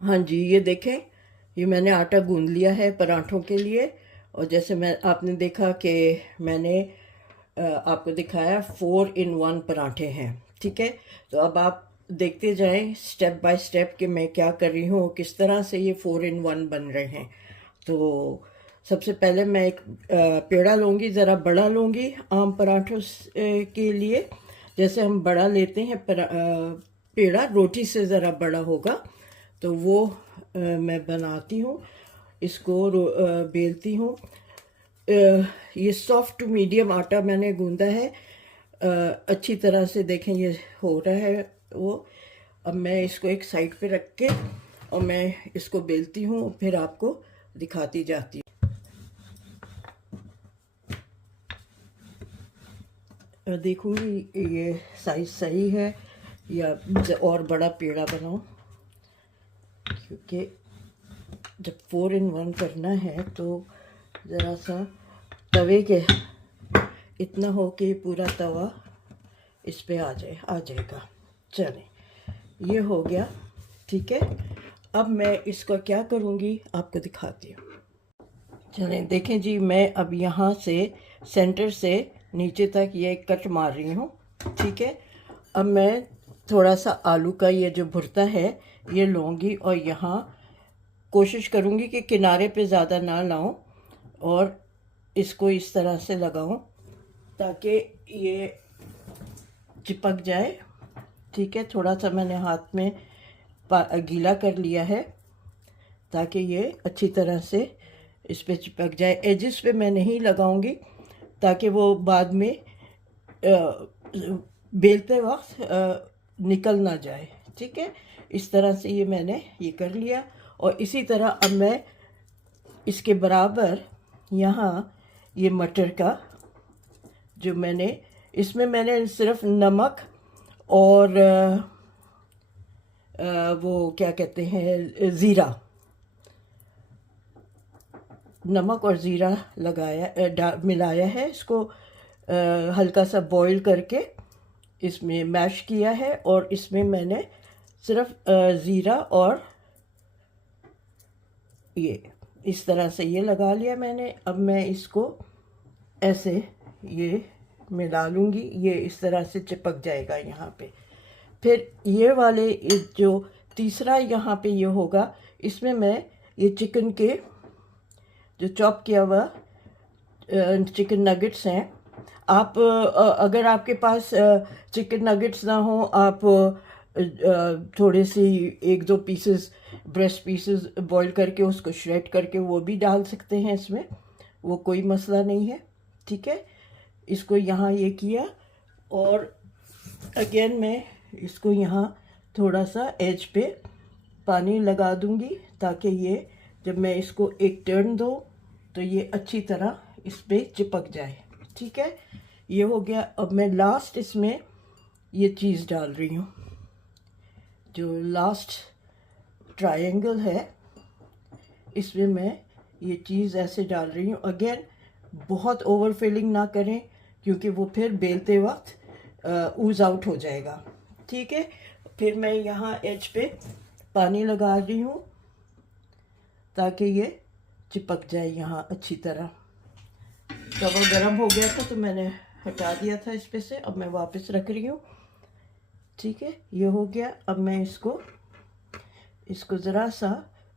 हाँ जी, ये देखें, ये मैंने आटा गूंद लिया है पराठों के लिए। और जैसे मैं आपने देखा कि मैंने आपको दिखाया 4 in 1 पराठे हैं। ठीक है, तो अब आप देखते जाएं स्टेप बाय स्टेप कि मैं क्या कर रही हूँ, किस तरह से ये 4 in 1 बन रहे हैं। तो सबसे पहले मैं एक पेड़ा लूँगी, ज़रा बड़ा लूँगी आम पराठों के लिए। जैसे हम बड़ा लेते हैं पेड़ा रोटी से ज़रा बड़ा होगा, तो वो मैं बनाती हूँ। इसको बेलती हूँ। ये सॉफ्ट टू मीडियम आटा मैंने गूंदा है अच्छी तरह से। देखें ये हो रहा है वो। अब मैं इसको एक साइड पे रख के और मैं इसको बेलती हूँ, फिर आपको दिखाती जाती हूँ। देखूँगी ये साइज़ सही है या और बड़ा पेड़ा बनाऊँ, क्योंकि जब 4 in 1 करना है तो ज़रा सा तवे के इतना हो कि पूरा तवा इस पे आ जाएगा। चलें, ये हो गया। ठीक है, अब मैं इसका क्या करूँगी आपको दिखाती हूँ। चलें देखें जी, मैं अब यहाँ से सेंटर से नीचे तक ये कट मार रही हूँ। ठीक है, अब मैं थोड़ा सा आलू का ये जो भुर्ता है ये लूँगी और यहाँ कोशिश करूँगी कि किनारे पे ज़्यादा ना लाऊं और इसको इस तरह से लगाऊं ताकि ये चिपक जाए। ठीक है, थोड़ा सा मैंने हाथ में गीला कर लिया है ताकि ये अच्छी तरह से इस पे चिपक जाए। एजिस पे मैं नहीं लगाऊंगी ताकि वो बाद में बेलते वक्त निकल ना जाए। ठीक है, इस तरह से ये मैंने ये कर लिया। और इसी तरह अब मैं इसके बराबर यहाँ ये मटर का जो इसमें मैंने सिर्फ नमक और वो क्या कहते हैं ज़ीरा, नमक और ज़ीरा मिलाया है। इसको हल्का सा बॉईल करके इसमें मैश किया है और इसमें मैंने सिर्फ ज़ीरा और ये इस तरह से ये लगा लिया मैंने। अब मैं इसको ऐसे ये मिला लूँगी, ये इस तरह से चिपक जाएगा यहाँ पे। फिर ये वाले जो तीसरा यहाँ पे ये होगा, इसमें मैं ये चिकन के जो चॉप किया हुआ चिकन नगेट्स हैं। आप अगर आपके पास चिकन नगेट्स ना हो, आप थोड़े सी 1-2 पीसेस ब्रेस्ट पीसेस बॉईल करके उसको श्रेड करके वो भी डाल सकते हैं इसमें, वो कोई मसला नहीं है। ठीक है, इसको यहाँ ये किया और अगेन मैं इसको यहाँ थोड़ा सा एज पे पानी लगा दूँगी ताकि ये जब मैं इसको एक टर्न दूँ तो ये अच्छी तरह इस पे चिपक जाए। ठीक है, ये हो गया। अब मैं लास्ट इसमें ये चीज़ डाल रही हूँ, जो लास्ट ट्रायंगल है इसमें मैं ये चीज़ ऐसे डाल रही हूँ। अगेन बहुत ओवर फिलिंग ना करें क्योंकि वो फिर बेलते वक्त ऊज आउट हो जाएगा। ठीक है, फिर मैं यहाँ एज पे पानी लगा रही हूँ ताकि ये चिपक जाए यहाँ अच्छी तरह। तवा गरम हो गया था तो मैंने हटा दिया था इस पे से, अब मैं वापस रख रही हूँ। ठीक है, ये हो गया। अब मैं इसको ज़रा सा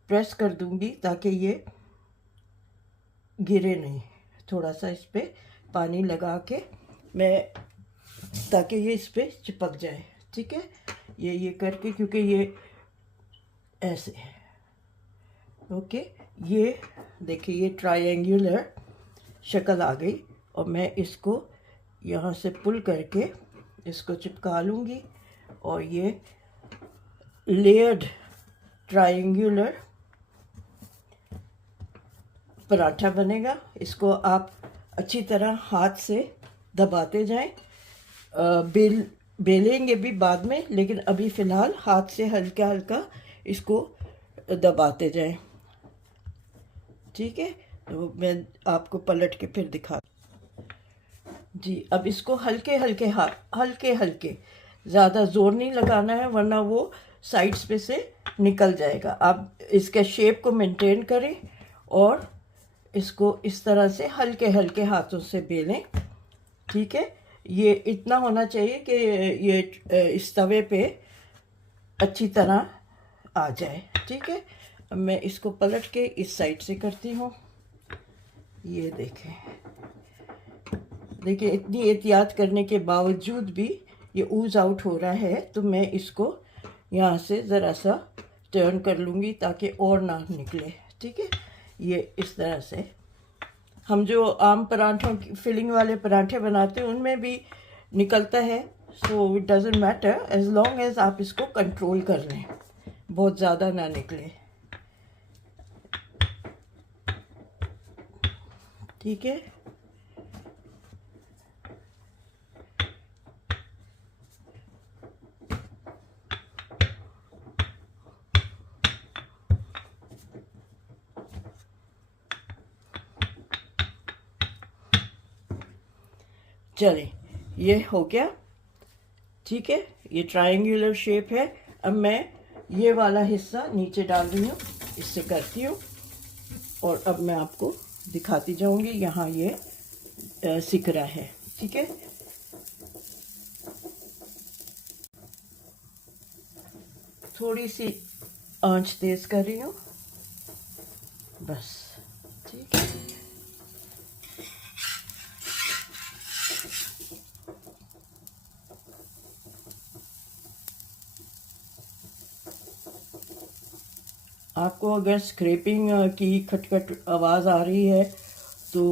प्रेस कर दूँगी ताकि ये गिरे नहीं। थोड़ा सा इस पे पानी लगा के मैं ताकि ये इस पे चिपक जाए। ठीक है, ये करके, क्योंकि ये ऐसे ओके, ये देखिए ये ट्रायंगुलर शक्ल आ गई और मैं इसको यहाँ से पुल करके इसको चिपका लूँगी और ये लेयर्ड ट्रायंगुलर पराठा बनेगा। इसको आप अच्छी तरह हाथ से दबाते जाएं। बेलेंगे भी बाद में, लेकिन अभी फ़िलहाल हाथ से हल्का हल्का इसको दबाते जाएं। ठीक है, तो मैं आपको पलट के फिर दिखा जी। अब इसको हल्के हल्के ज़्यादा ज़ोर नहीं लगाना है वरना वो साइड्स पे से निकल जाएगा। आप इसके शेप को मेंटेन करें और इसको इस तरह से हल्के हल्के हाथों से बेलें। ठीक है, ये इतना होना चाहिए कि ये इस तवे पे अच्छी तरह आ जाए। ठीक है, अब मैं इसको पलट के इस साइड से करती हूँ। ये देखें, देखिए इतनी एहतियात करने के बावजूद भी ये ऊज आउट हो रहा है, तो मैं इसको यहाँ से ज़रा सा टर्न कर लूँगी ताकि और ना निकले। ठीक है, ये इस तरह से हम जो आम पराठों की फिलिंग वाले पराठे बनाते हैं उनमें भी निकलता है। So it doesn't matter as long as आप इसको कंट्रोल कर लें, बहुत ज़्यादा ना निकले। ठीक है, चलें ये हो गया। ठीक है, ये ट्रायंगुलर शेप है। अब मैं ये वाला हिस्सा नीचे डाल रही हूँ, इससे करती हूँ और अब मैं आपको दिखाती जाऊँगी। यहाँ ये सिक रहा है। ठीक है, थोड़ी सी आंच तेज कर रही हूँ बस। ठीक है, आपको अगर स्क्रैपिंग की खटखट आवाज़ आ रही है तो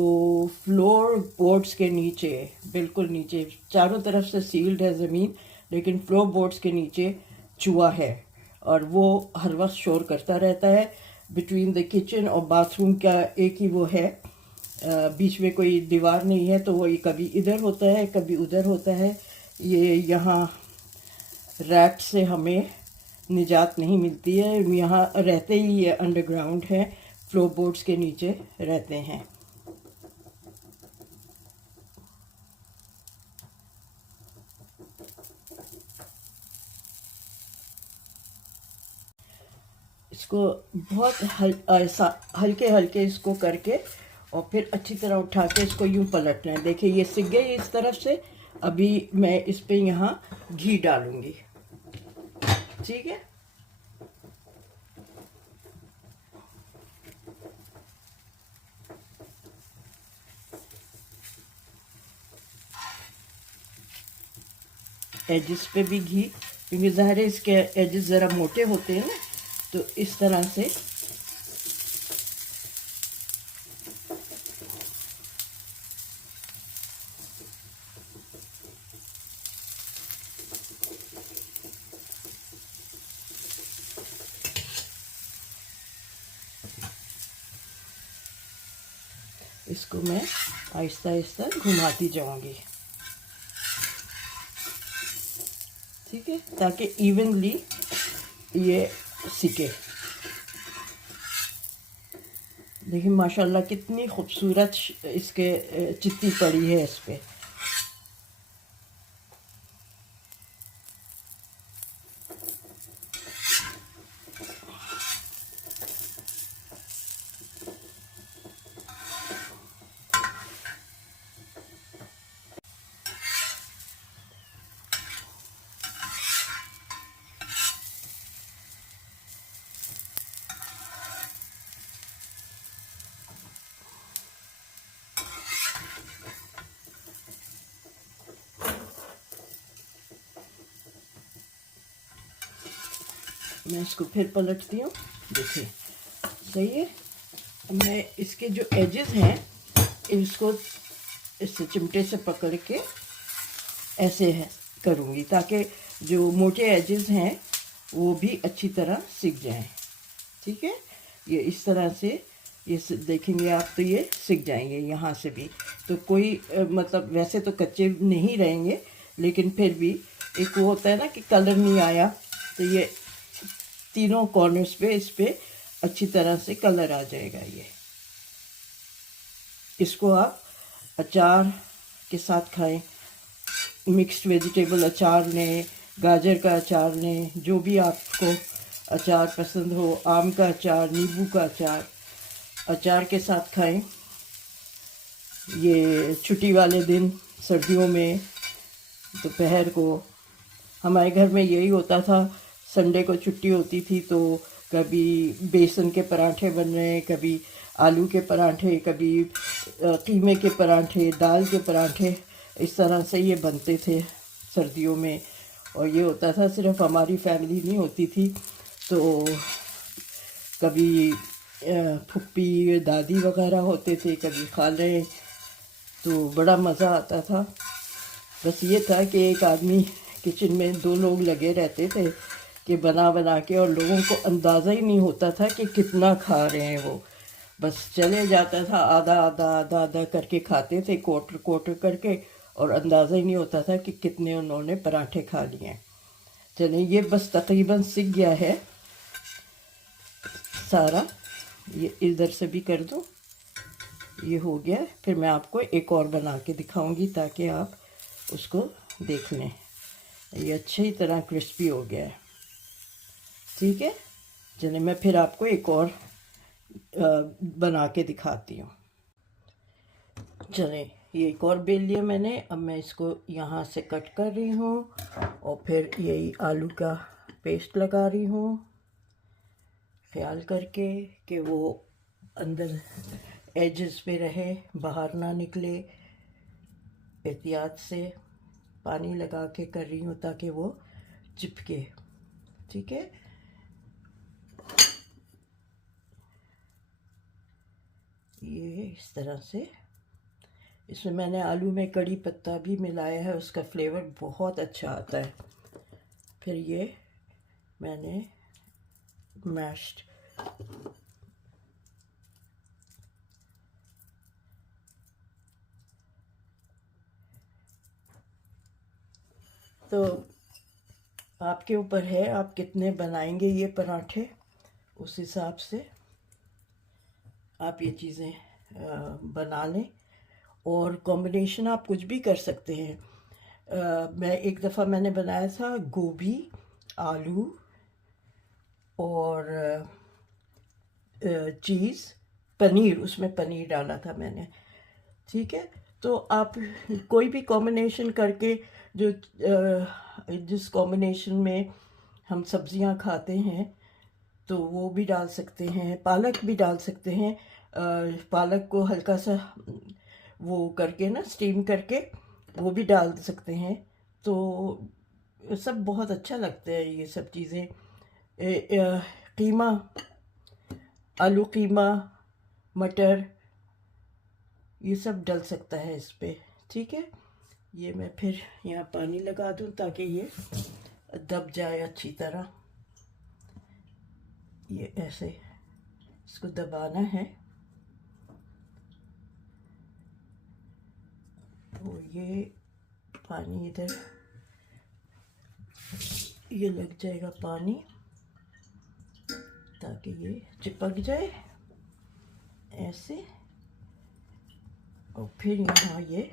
फ्लोर बोर्ड्स के नीचे, बिल्कुल नीचे, चारों तरफ से सील्ड है ज़मीन, लेकिन फ्लोर बोर्ड्स के नीचे चूहा है और वो हर वक्त शोर करता रहता है। बिटवीन द किचन और बाथरूम का एक ही वो है, बीच में कोई दीवार नहीं है, तो वो ये कभी इधर होता है कभी उधर होता है। ये यहाँ रैट से हमें निजात नहीं मिलती है, यहाँ रहते ही ये अंडरग्राउंड है, फ्लोर बोर्ड्स के नीचे रहते हैं। इसको बहुत हल्के हल्के इसको करके और फिर अच्छी तरह उठा के इसको यूं पलटना है। देखिए ये सिक गई इस तरफ से। अभी मैं इस पे यहाँ घी डालूंगी। ठीक है, एजिस पे भी घी, क्योंकि ज़ाहिर है इसके एजिस ज़रा मोटे होते हैं ना, तो इस तरह से इसको मैं आहिस्ता आहिस्ता घुमाती जाऊंगी। ठीक है, ताकि इवनली ये सिके। देखिए माशाल्लाह कितनी खूबसूरत इसके चित्ती पड़ी है इस पे। मैं इसको फिर पलटती हूँ। देखिए सही है। मैं इसके जो एजेस हैं इसको इससे चिमटे से पकड़ के ऐसे है करूँगी, ताकि जो मोटे एजेस हैं वो भी अच्छी तरह सिक जाएं। ठीक है, ये इस तरह से ये देखेंगे आप तो ये सिक जाएंगे यहाँ से भी। तो कोई मतलब वैसे तो कच्चे नहीं रहेंगे, लेकिन फिर भी एक वो होता है ना कि कलर नहीं आया, तो ये तीनों कॉर्नर्स पे इस पे अच्छी तरह से कलर आ जाएगा। ये इसको आप अचार के साथ खाएं, मिक्स्ड वेजिटेबल अचार लें गाजर का अचार लें, जो भी आपको अचार पसंद हो, आम का अचार, नींबू का अचार, अचार के साथ खाएं। ये छुट्टी वाले दिन सर्दियों में दोपहर को हमारे घर में यही होता था। संडे को छुट्टी होती थी तो कभी बेसन के पराठे बन रहे हैं, कभी आलू के पराठे, कभी कीमे के पराठे, दाल के पराठे, इस तरह से ये बनते थे सर्दियों में। और ये होता था, सिर्फ हमारी फैमिली नहीं होती थी, तो कभी फुप्पी दादी वगैरह होते थे, कभी खाले, तो बड़ा मज़ा आता था। बस ये था कि एक आदमी किचन में, दो लोग लगे रहते थे कि बना बना के, और लोगों को अंदाज़ा ही नहीं होता था कि कितना खा रहे हैं वो। बस चले जाता था, आधा आधा आधा आधा करके खाते थे, क्वार्टर क्वार्टर करके, और अंदाज़ा ही नहीं होता था कि कितने उन्होंने पराठे खा लिए। चलिए, ये बस तकरीबन सीख गया है सारा। ये इधर से भी कर दूँ, ये हो गया। फिर मैं आपको एक और बना के दिखाऊंगी ताकि आप उसको देख लें। ये अच्छी तरह क्रिस्पी हो गया है, ठीक है। चलिए, मैं फिर आपको एक और बना के दिखाती हूँ। चलें, ये एक और बेल लिया मैंने। अब मैं इसको यहाँ से कट कर रही हूँ और फिर यही आलू का पेस्ट लगा रही हूँ, ख्याल करके कि वो अंदर एजेस पे रहे, बाहर ना निकले। एहतियात से पानी लगा के कर रही हूँ ताकि वो चिपके, ठीक है। ये इस तरह से। इसमें मैंने आलू में कड़ी पत्ता भी मिलाया है, उसका फ्लेवर बहुत अच्छा आता है। फिर ये मैंने मैश्ड तो आपके ऊपर है, आप कितने बनाएंगे ये पराठे, उस हिसाब से आप ये चीज़ें बना लें। और कॉम्बिनेशन आप कुछ भी कर सकते हैं। मैं एक दफ़ा मैंने बनाया था गोभी, आलू और चीज़, पनीर, उसमें पनीर डाला था मैंने, ठीक है। तो आप कोई भी कॉम्बिनेशन करके, जो जिस कॉम्बिनेशन में हम सब्जियां खाते हैं तो वो भी डाल सकते हैं। पालक भी डाल सकते हैं। पालक को हल्का सा वो करके ना, स्टीम करके वो भी डाल सकते हैं। तो सब बहुत अच्छा लगता है ये सब चीज़ें। कीमा, आलू कीमा, मटर, ये सब डल सकता है इस पर, ठीक है। ये मैं फिर यहाँ पानी लगा दूँ ताकि ये दब जाए अच्छी तरह। ये ऐसे इसको दबाना है। तो ये पानी इधर, ये लग जाएगा पानी ताकि ये चिपक जाए ऐसे। और फिर यहाँ ये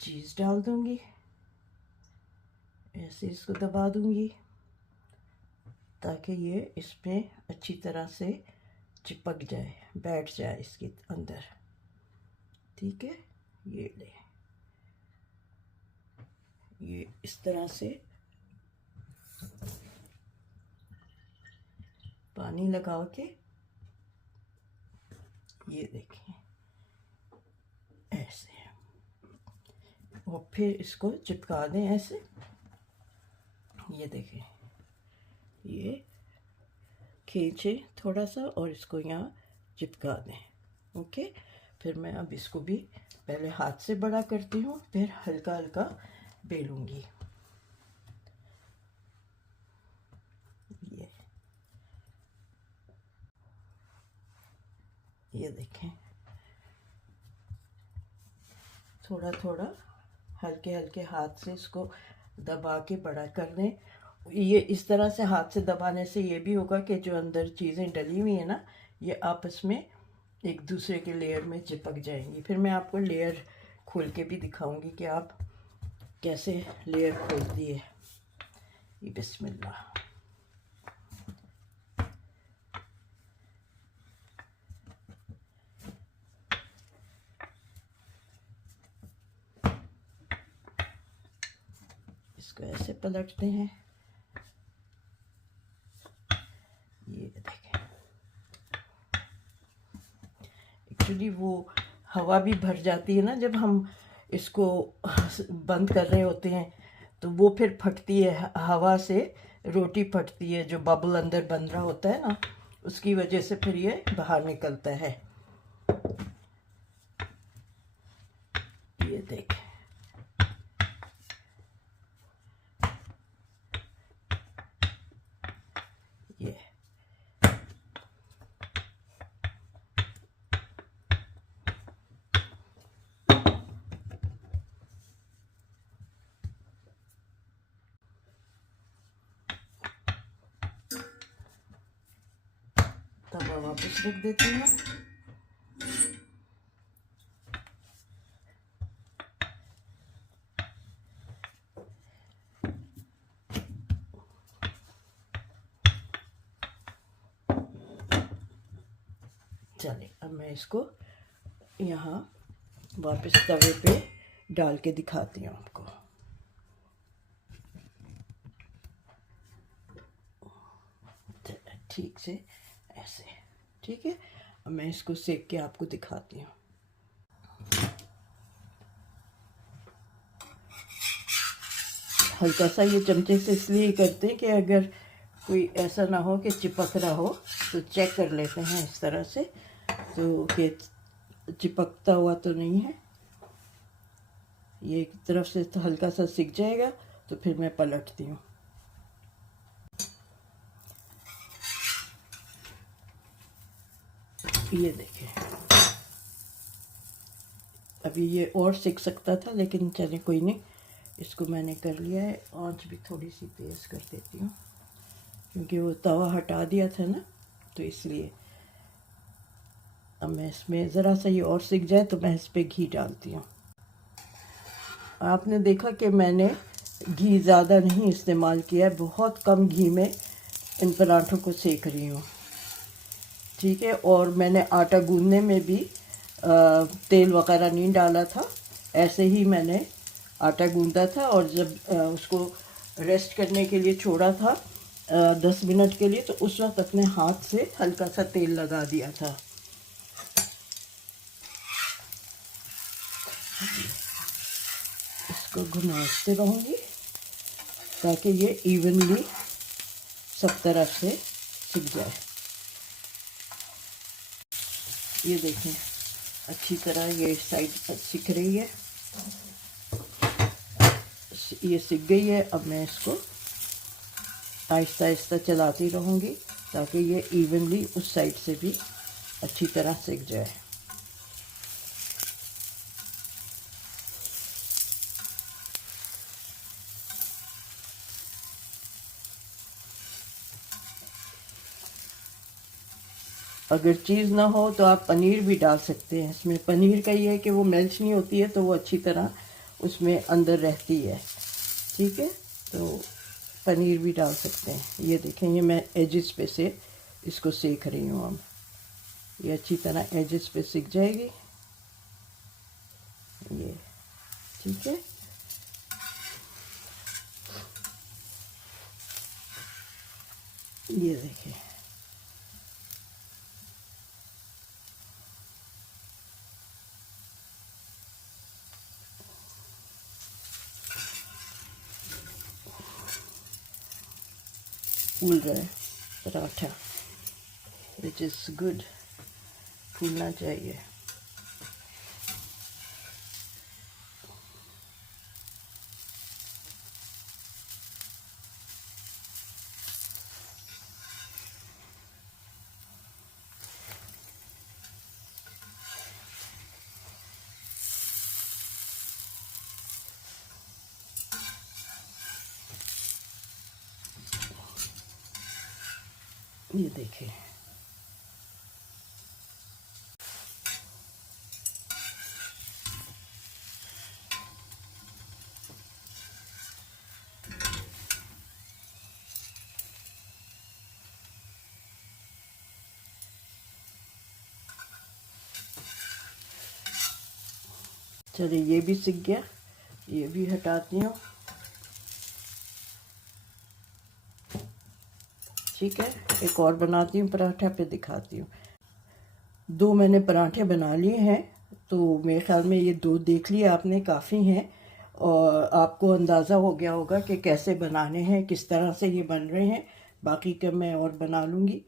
चीज़ डाल दूँगी, ऐसे इसको दबा दूँगी ताकि ये इसमें अच्छी तरह से चिपक जाए, बैठ जाए इसके अंदर, ठीक है। ये ले, ये इस तरह से पानी लगा के, ये देखें ऐसे, और फिर इसको चिपका दें ऐसे। ये देखें, ये खींचे थोड़ा सा और इसको यहाँ चिपका दें, ओके। फिर मैं अब इसको भी पहले हाथ से बड़ा करती हूँ, फिर हल्का हल्का बेलूँगी। ये देखें, थोड़ा थोड़ा हल्के हल्के हाथ से इसको दबा के बड़ा कर दें। ये इस तरह से हाथ से दबाने से ये भी होगा कि जो अंदर चीज़ें डली हुई हैं ना, ये आपस में एक दूसरे के लेयर में चिपक जाएंगी। फिर मैं आपको लेयर खोल के भी दिखाऊंगी कि आप कैसे लेयर खोलती है। ये बिस्मिल्लाह। इसको ऐसे पलटते हैं। ये देखें, एक्चुअली वो हवा भी भर जाती है ना जब हम इसको बंद कर रहे होते हैं, तो वो फिर फटती है हवा से। रोटी फटती है, जो बबल अंदर बन रहा होता है ना, उसकी वजह से फिर ये बाहर निकलता है। ये देखें, ये तवा वापस रख देती हूँ। चलिए, अब मैं इसको यहाँ वापस तवे पे डाल के दिखाती हूँ आपको। ठीक से ऐसे, ठीक है। अब मैं इसको सेक के आपको दिखाती हूँ। हल्का सा ये चमचे से इसलिए करते हैं कि अगर कोई ऐसा ना हो कि चिपक रहा हो, तो चेक कर लेते हैं इस तरह से, तो कि चिपकता हुआ तो नहीं है। ये एक तरफ से तो हल्का सा सिक जाएगा, तो फिर मैं पलटती हूँ। ये देखें, अभी ये और सिक सकता था, लेकिन चले कोई नहीं, इसको मैंने कर लिया है। आंच भी थोड़ी सी तेज़ कर देती हूँ, क्योंकि वो तवा हटा दिया था ना, तो इसलिए। अब मैं इसमें ज़रा सा ये और सिक जाए तो मैं इस पर घी डालती हूँ। आपने देखा कि मैंने घी ज़्यादा नहीं इस्तेमाल किया है, बहुत कम घी में इन पराठों को सेक रही हूँ, ठीक है। और मैंने आटा गूंदने में भी तेल वगैरह नहीं डाला था, ऐसे ही मैंने आटा गूंदा था। और जब उसको रेस्ट करने के लिए छोड़ा था 10 मिनट के लिए, तो उस वक्त अपने हाथ से हल्का सा तेल लगा दिया था। इसको घुमाते रहूँगी ताकि ये इवनली सब तरफ से सिक जाए। ये देखें, अच्छी तरह ये साइड सिक रही है, ये सिक गई है। अब मैं इसको आहिस्ता आहिस्ता चलाती रहूँगी ताकि ये इवनली उस साइड से भी अच्छी तरह सिक जाए। अगर चीज़ ना हो तो आप पनीर भी डाल सकते हैं इसमें। पनीर का ये है कि वो मेल्ट नहीं होती है, तो वो अच्छी तरह उसमें अंदर रहती है, ठीक है। तो पनीर भी डाल सकते हैं। ये देखें, ये मैं एजिस पे से इसको सेक रही हूँ। अब ये अच्छी तरह एजिस पे सिक जाएगी, ये ठीक है। ये देखें, फूल रहा है पराठा, विच इज़ गुड, फूलना चाहिए। ये देखें, चलिए ये भी सीख गया, ये भी हटाती हूँ। ठीक है, एक और बनाती हूँ पराठा, पे दिखाती हूँ। 2 मैंने पराठे बना लिए हैं, तो मेरे ख्याल में ये 2 देख लिए आपने, काफ़ी हैं और आपको अंदाज़ा हो गया होगा कि कैसे बनाने हैं, किस तरह से ये बन रहे हैं। बाकी का मैं और बना लूँगी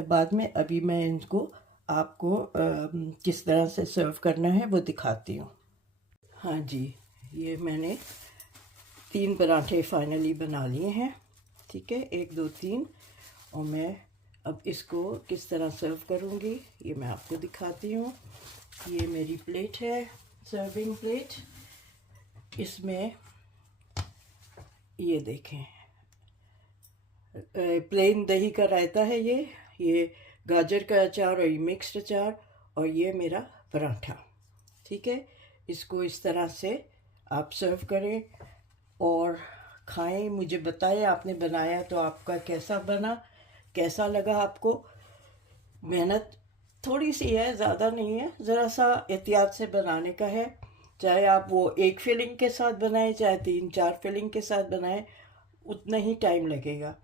बाद में। अभी मैं इनको आपको किस तरह से सर्व करना है वो दिखाती हूँ। हाँ जी, ये मैंने 3 पराठे फाइनली बना लिए हैं। ठीक है, 1 2 3। और मैं अब इसको किस तरह सर्व करूँगी ये मैं आपको दिखाती हूँ। ये मेरी प्लेट है, सर्विंग प्लेट। इसमें ये देखें, प्लेन दही का रायता है, ये गाजर का अचार और ये मिक्स्ड अचार, और ये मेरा पराठा। ठीक है, इसको इस तरह से आप सर्व करें और खाएं। मुझे बताएं आपने बनाया तो आपका कैसा बना, कैसा लगा आपको। मेहनत थोड़ी सी है, ज़्यादा नहीं है, ज़रा सा एहतियात से बनाने का है। चाहे आप वो 1 फिलिंग के साथ बनाएं, चाहे 3 4 फिलिंग के साथ बनाएं, उतना ही टाइम लगेगा।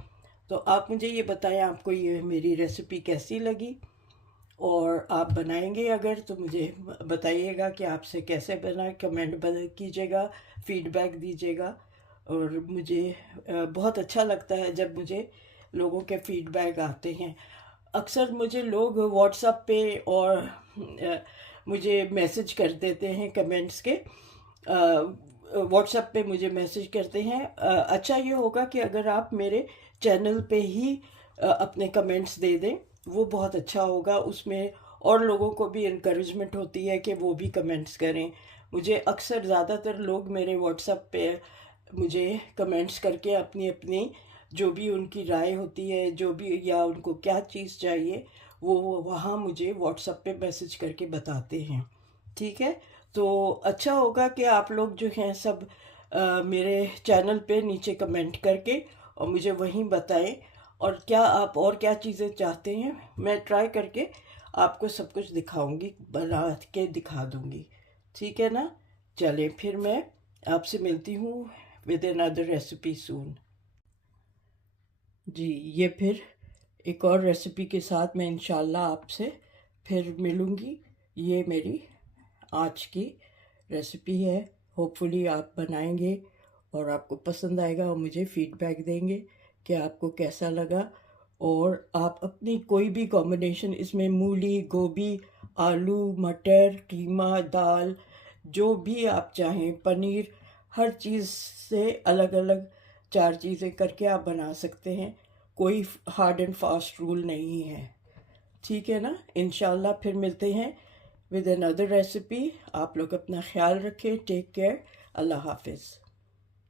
तो आप मुझे ये बताएं आपको ये मेरी रेसिपी कैसी लगी, और आप बनाएंगे अगर तो मुझे बताइएगा कि आपसे कैसे बना। कमेंट कीजिएगा, फीडबैक दीजिएगा। और मुझे बहुत अच्छा लगता है जब मुझे लोगों के फीडबैक आते हैं। अक्सर मुझे लोग व्हाट्सएप पे और मुझे मैसेज कर देते हैं कमेंट्स के, व्हाट्सएप पे मुझे मैसेज करते हैं। अच्छा ये होगा कि अगर आप मेरे चैनल पे ही अपने कमेंट्स दे दें, वो बहुत अच्छा होगा। उसमें और लोगों को भी इनकरेजमेंट होती है कि वो भी कमेंट्स करें। मुझे अक्सर ज़्यादातर लोग मेरे व्हाट्सएप पे मुझे कमेंट्स करके अपनी अपनी जो भी उनकी राय होती है, जो भी, या उनको क्या चीज़ चाहिए, वो वहाँ मुझे व्हाट्सएप पे मैसेज करके बताते हैं। ठीक है, तो अच्छा होगा कि आप लोग जो हैं सब मेरे चैनल पे नीचे कमेंट करके और मुझे वहीं बताएं, और क्या आप और क्या चीज़ें चाहते हैं, मैं ट्राई करके आपको सब कुछ दिखाऊंगी, बना के दिखा दूंगी। ठीक है ना। चलें फिर मैं आपसे मिलती हूँ विद अनदर रेसिपी सून। जी, ये फिर एक और रेसिपी के साथ मैं इंशाल्लाह आपसे फिर मिलूँगी। ये मेरी आज की रेसिपी है। होपफुली आप बनाएंगे और आपको पसंद आएगा और मुझे फीडबैक देंगे कि आपको कैसा लगा। और आप अपनी कोई भी कॉम्बिनेशन इसमें, मूली, गोभी, आलू, मटर, कीमा, दाल, जो भी आप चाहें, पनीर, हर चीज़ से अलग अलग 4 चीज़ें करके आप बना सकते हैं। कोई हार्ड एंड फास्ट रूल नहीं है। ठीक है ना। इंशाल्लाह फिर मिलते हैं विद अनदर रेसिपी। आप लोग अपना ख्याल रखें। Take care. अल्लाह हाफिज़।